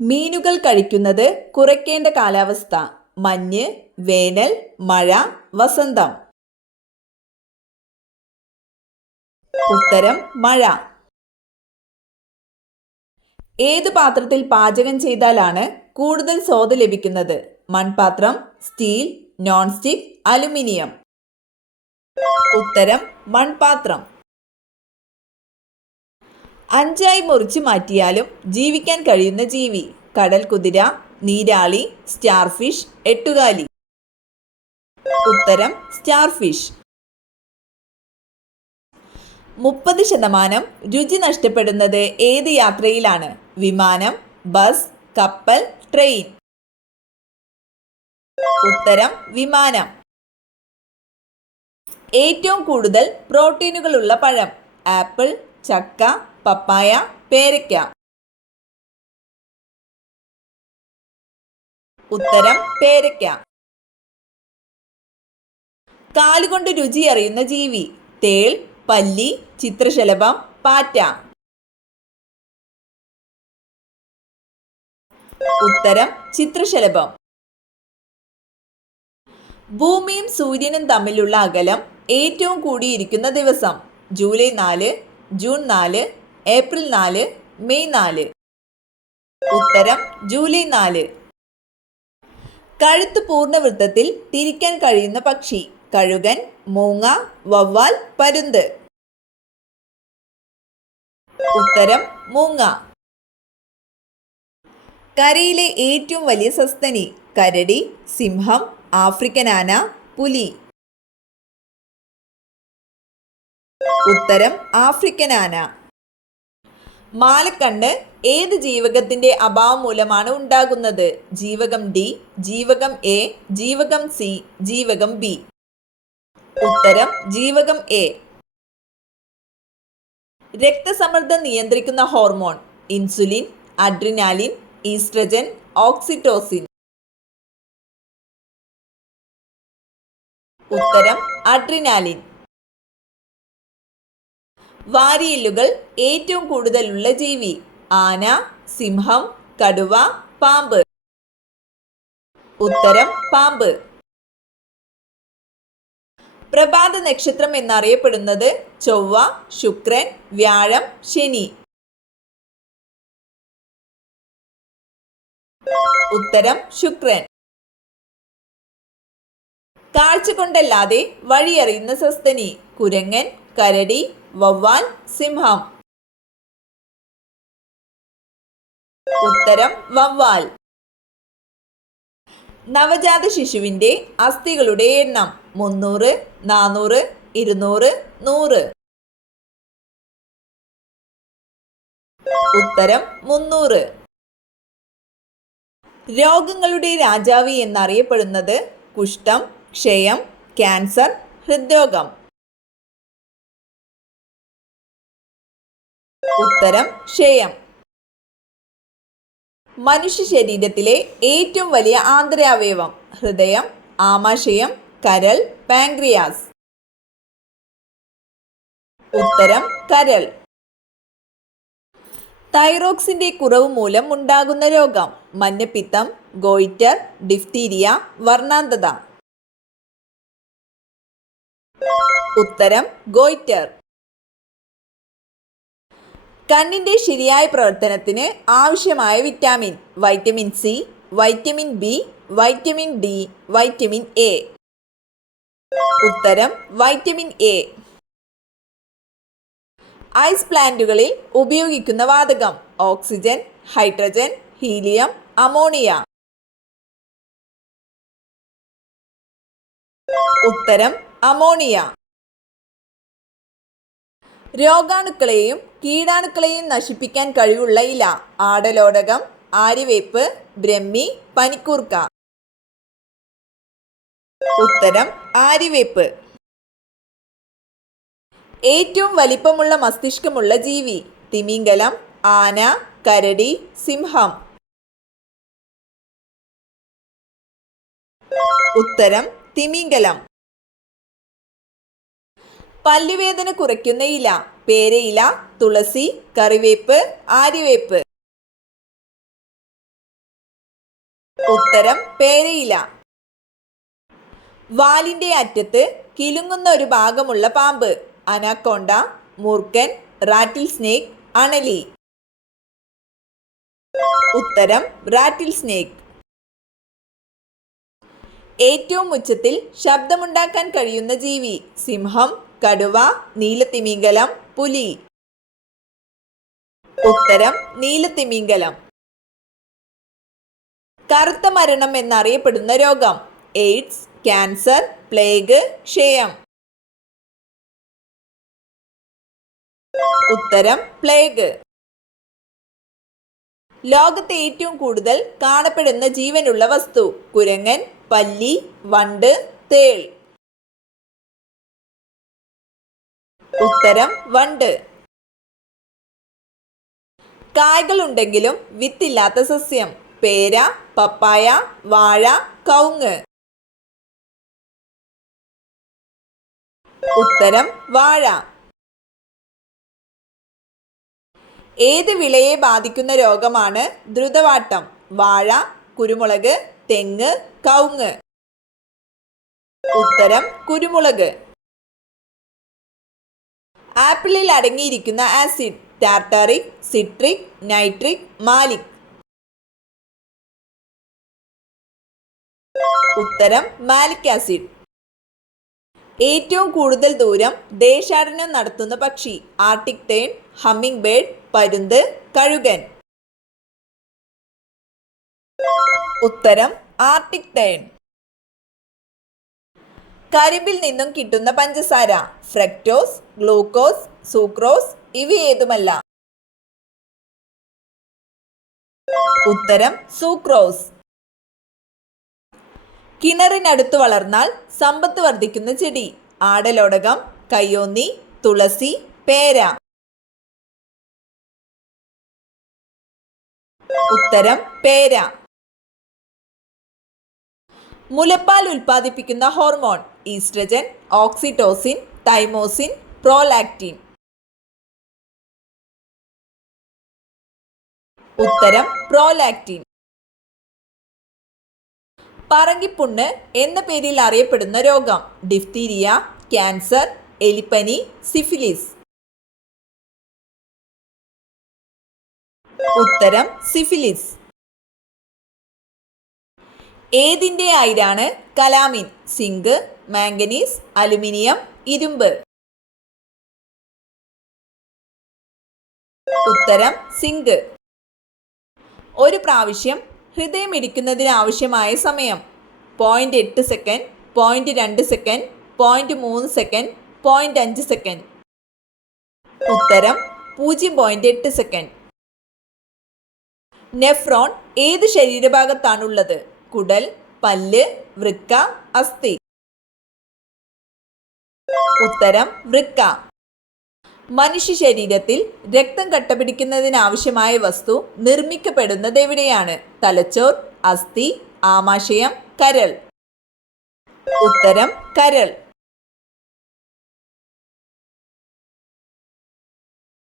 മീനുകൾ കഴിക്കുന്നത് കുറയ്ക്കേണ്ട കാലാവസ്ഥ: മഞ്ഞ്, വേനൽ, മഴ, വസന്തം. ഉത്തരം മഴ. ഏത് പാത്രത്തിൽ പാചകം ചെയ്താലാണ് കൂടുതൽ സ്വാദ് ലഭിക്കുന്നത്? മൺപാത്രം, സ്റ്റീൽ, നോൺ സ്റ്റിക്, അലുമിനിയം. ഉത്തരം മൺപാത്രം. 5 മുറിച്ച് മാറ്റിയാലും ജീവിക്കാൻ കഴിയുന്ന ജീവി: കടൽ കുതിര, നീരാളി, സ്റ്റാർഫിഷ്, എട്ടുകാലി. ഉത്തരം സ്റ്റാർഫിഷ്. 30% രുചി നഷ്ടപ്പെടുന്നത് ഏത് യാത്രയിലാണ്? വിമാനം, ബസ്, കപ്പൽ, ട്രെയിൻ. ഉത്തരം വിമാനം. ഏറ്റവും കൂടുതൽ പ്രോട്ടീനുകളുള്ള പഴം: ആപ്പിൾ, ചക്ക, പപ്പായ, പേരയ്ക്ക. ഉത്തരം പേരയ്ക്ക. കാലുകൊണ്ട് രുചി അറിയുന്ന ജീവി: തേൾ, പല്ലി, ചിത്രശലഭം, പാറ്റ. ഉത്തരം ചിത്രശലഭം. ഭൂമിയും സൂര്യനും തമ്മിലുള്ള അകലം ഏറ്റവും കൂടിയിരിക്കുന്ന ദിവസം: ജൂലൈ 4, ജൂൺ 4, ഏപ്രിൽ 4, മെയ് 4. ഉത്തരം ജൂലൈ 4. കഴുത്ത് പൂർണ്ണവൃത്തത്തിൽ തിരിക്കാൻ കഴിയുന്ന പക്ഷി: കഴുകൻ, മൂങ്ങ, വവ്വാൽ, പരുന്ത്. ഉത്തരം മൂങ്ങ. കരയിലെ ഏറ്റവും വലിയ സസ്തനി: കരടി, സിംഹം, ആഫ്രിക്കൻ ആന, പുലി. ഉത്തരം ആഫ്രിക്കൻ ആന. മാലക്കണ്ണ് ഏത് ജീവകത്തിന്റെ അഭാവം മൂലമാണ് ഉണ്ടാകുന്നത്? ജീവകം ഡി, ജീവകം എ, ജീവകം സി, ജീവകം ബി. ഉത്തരം ജീവകം എ. രക്തസമ്മർദ്ദം നിയന്ത്രിക്കുന്ന hormone: insulin, adrenaline, oestrogen, oxytocin. ഉത്തരം അഡ്രിനാലിൻ. വാരിയെല്ലുകൾ ഏറ്റവും കൂടുതലുള്ള ജീവി: ആന, സിംഹം, കടുവ, പാമ്പ്. ഉത്തരം പാമ്പ്. പ്രഭാത നക്ഷത്രം എന്നറിയപ്പെടുന്നത്: ചൊവ്വ, ശുക്രൻ, വ്യാഴം, ശനി. ഉത്തരം ശുക്രൻ. കാഴ്ച കൊണ്ടല്ലാതെ വഴിയറിയുന്ന സസ്തനി: കുരങ്ങൻ, കരടി, വവ്വാൽ, സിംഹം. ഉത്തരം വവ്വാൽ. നവജാത ശിശുവിന്റെ അസ്ഥികളുടെ എണ്ണം: 300, 400, 200, 100. ഉത്തരം 300. രോഗങ്ങളുടെ രാജാവ് എന്നറിയപ്പെടുന്നത്: കുഷ്ഠം, ക്ഷയം, ക്യാൻസർ, ഹൃദ്രോഗം. ഉത്തരം ക്ഷയം. മനുഷ്യ ശരീരത്തിലെ ഏറ്റവും വലിയ ആന്തരാവയവം: ഹൃദയം, ആമാശയം, കരൾ, പാൻക്രിയാസ്. ഉത്തരം കരൾ. തൈറോക്സിന്റെ കുറവ് മൂലം ഉണ്ടാകുന്ന രോഗം: മഞ്ഞപ്പിത്തം, ഗോയിറ്റർ, ഡിഫ്തീരിയ, വർണ്ണാന്തത. ഉത്തരം ഗോയിറ്റർ. കണ്ണിന്റെ ശരിയായ പ്രവർത്തനത്തിന് ആവശ്യമായ vitamin: vitamin C, vitamin B, vitamin D, vitamin A. ഉത്തരം വൈറ്റമിൻ എ. ഐസ് പ്ലാന്റുകളിൽ ഉപയോഗിക്കുന്ന വാതകം: ഓക്സിജൻ, ഹൈഡ്രജൻ, ഹീലിയം, അമോണിയ. ഉത്തരം അമോണിയ. രോഗാണുക്കളെയും കീടാണുക്കളെയും നശിപ്പിക്കാൻ കഴിവുള്ള ഇല: ആടലോടകം, ആര്യവേപ്പ്, ബ്രഹ്മി, പനിക്കൂർക്ക. ഉത്തരം ആര്യവേപ്പ്. ഏറ്റവും വലിപ്പമുള്ള മസ്തിഷ്കമുള്ള ജീവി: തിമിംഗലം, ആന, കരടി, സിംഹം. ഉത്തരം തിമിംഗലം. പല്ലുവേദന കുറയ്ക്കുന്ന ഇല: പേരയില, തുളസി, കറിവേപ്പ്, ആര്യവേപ്പ്. ഉത്തരം പേരയില. വാലിന്റെ അറ്റത്ത് കിലുങ്ങുന്ന ഒരു ഭാഗമുള്ള പാമ്പ്. അനാക്കോണ്ട, മൂർഖൻ, റാറ്റിൽ സ്നേക്ക്, അണലി. ഉത്തരം റാറ്റിൽ സ്നേക്ക്. ഏറ്റവും ഉച്ചത്തിൽ ശബ്ദമുണ്ടാക്കാൻ കഴിയുന്ന ജീവി. സിംഹം, കടുവ, നീലത്തിമിംഗലം, പുലി. ഉത്തരം നീലത്തിമിംഗലം. കറുത്ത മരണം എന്നറിയപ്പെടുന്ന രോഗം. എയ്ഡ്സ്, ക്യാൻസർ, പ്ലേഗ്, ക്ഷയം. ഉത്തരം പ്ലേഗ്. ലോകത്തെ ഏറ്റവും കൂടുതൽ കാണപ്പെടുന്ന ജീവനുള്ള വസ്തു. കുരങ്ങൻ, പല്ലി, വണ്ട്, തേൾ. ഉത്തരം വണ്ട്. കായ്കൾ ഉണ്ടെങ്കിലും വിത്തില്ലാത്ത സസ്യം. പേര, പപ്പായ, വാഴ, കവുങ്ങ്. ഉത്തരം വാഴ. ഏത് വിളയെ ബാധിക്കുന്ന രോഗമാണ് ദ്രുതവാട്ടം? വാഴ, കുരുമുളക്, തെങ്ങ്, കവുങ്ങ്. ഉത്തരം കുരുമുളക്. ആപ്പിളിൽ അടങ്ങിയിരിക്കുന്ന acid. Tartaric, citric, nitric, Malik. ഉത്തരം മാലിക് ആസിഡ്. ഏറ്റവും കൂടുതൽ ദൂരം ദേശാടനം നടത്തുന്ന പക്ഷി. ആർട്ടിക് ടേൺ, ഹമ്മിങ് ബേർഡ്, പരുന്ത്, കഴുകൻ. ഉത്തരം ആർട്ടിക് ടേൺ. കരിമ്പിൽ നിന്നും കിട്ടുന്ന പഞ്ചസാര. Fructose, glucose, sucrose. ഇവയേതുമല്ല. ഉത്തരം സൂക്രോസ്. കിണറിനടുത്ത് വളർന്നാൽ സമ്പത്ത് വർദ്ധിക്കുന്ന ചെടി. ആടലോടകം, കയ്യോന്നി, തുളസി, പേര. ഉത്തരം പേര. മുലപ്പാൽ ഉൽപ്പാദിപ്പിക്കുന്ന hormone. Oestrogen, oxytocin, thymosin, prolactin. ഉത്തരം പ്രോലാക്റ്റിൻ. പറങ്കിപ്പുണ്ണ് എന്ന പേരിൽ അറിയപ്പെടുന്ന രോഗം. ഡിഫ്തീരിയ, ക്യാൻസർ, എലിപ്പനി, സിഫിലിസ്. ഉത്തരം സിഫിലിസ്. ഏതിൻ്റെ അയിരാണ് കലാമിൻ? സിങ്ക്, മാംഗനീസ്, അലുമിനിയം, ഇരുമ്പ്. ഉത്തരം സിങ്ക്. ഒരു പ്രാവശ്യം ഹൃദയമിടിക്കുന്നതിന് ആവശ്യമായ സമയം. 0.8 സെക്കൻഡ്, 0.2 സെക്കൻഡ്, 0.3 സെക്കൻഡ്, 0.5 സെക്കൻഡ്. ഉത്തരം 0.8 സെക്കൻഡ്. നെഫ്രോൺ ഏത് ശരീരഭാഗത്താണുള്ളത്? കുടൽ, പല്ല്, വൃക്ക, അസ്ഥി. ഉത്തരം വൃക്ക. മനുഷ്യ ശരീരത്തിൽ രക്തം കട്ടപിടിക്കുന്നതിനാവശ്യമായ വസ്തു നിർമ്മിക്കപ്പെടുന്നത് എവിടെയാണ്? തലച്ചോർ, അസ്ഥി, ആമാശയം, കരൾ. ഉത്തരം കരൾ.